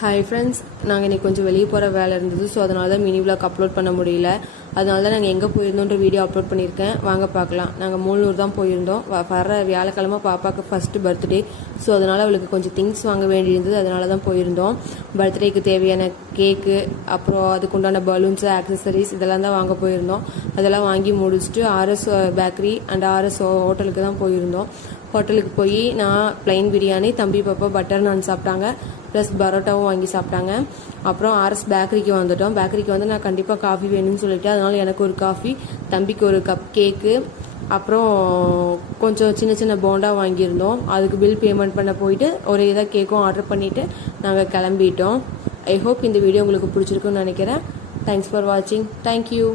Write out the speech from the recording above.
Hi friends, நாங்கள் இன்றைக்கி கொஞ்சம் வெளியே போகிற வேலை இருந்தது. ஸோ அதனால தான் மினி விளாக் அப்லோட் பண்ண முடியல. அதனால தான் நாங்கள் எங்கே போயிருந்தோன்ற வீடியோ அப்லோட் பண்ணியிருக்கேன். வாங்க பார்க்கலாம். நாங்கள் மூலூர் தான் போயிருந்தோம். வர வியாழக்கிழமை பாப்பாவுக்கு ஃபஸ்ட்டு பர்த்டே. ஸோ அதனால் அவளுக்கு கொஞ்சம் திங்ஸ் வாங்க வேண்டியிருந்தது. அதனால தான் போயிருந்தோம். பர்த்டேக்கு தேவையான கேக்கு, அப்புறம் அதுக்குண்டான பலூன்ஸு, ஆக்சசரிஸ் இதெல்லாம் தான் வாங்க போயிருந்தோம். அதெல்லாம் வாங்கி முடிச்சுட்டு ஆர்எஸ் பேக்கரி அண்ட் ஆர்எஸ் ஹோட்டலுக்கு தான் போயிருந்தோம். ஹோட்டலுக்கு போய் நான் பிளைன் பிரியாணி, தம்பி பாப்பா பட்டர் நான் சாப்பிட்டாங்க, ப்ளஸ் பரோட்டாவும் வாங்கி சாப்பிட்டாங்க. அப்புறம் ஆர்எஸ் பேக்கரிக்கு வந்துட்டோம். பேக்கரிக்கு வந்து நான் கண்டிப்பாக காஃபி வேணும்னு சொல்லிட்டு அதனால எனக்கு ஒரு காஃபி, தம்பிக்கு ஒரு கப் கேக்கு, அப்புறம் கொஞ்சம் சின்ன சின்ன போண்டா வாங்கியிருந்தோம். அதுக்கு பில் பேமெண்ட் பண்ண போயிட்டு ஒரு இதாக கேக்கும் ஆர்டர் பண்ணிவிட்டு நாங்கள் கிளம்பிட்டோம். ஐ ஹோப் இந்த வீடியோ உங்களுக்கு பிடிச்சிருக்குன்னு நினைக்கிறேன். தேங்க்ஸ் ஃபார் வாட்சிங். தேங்க்யூ.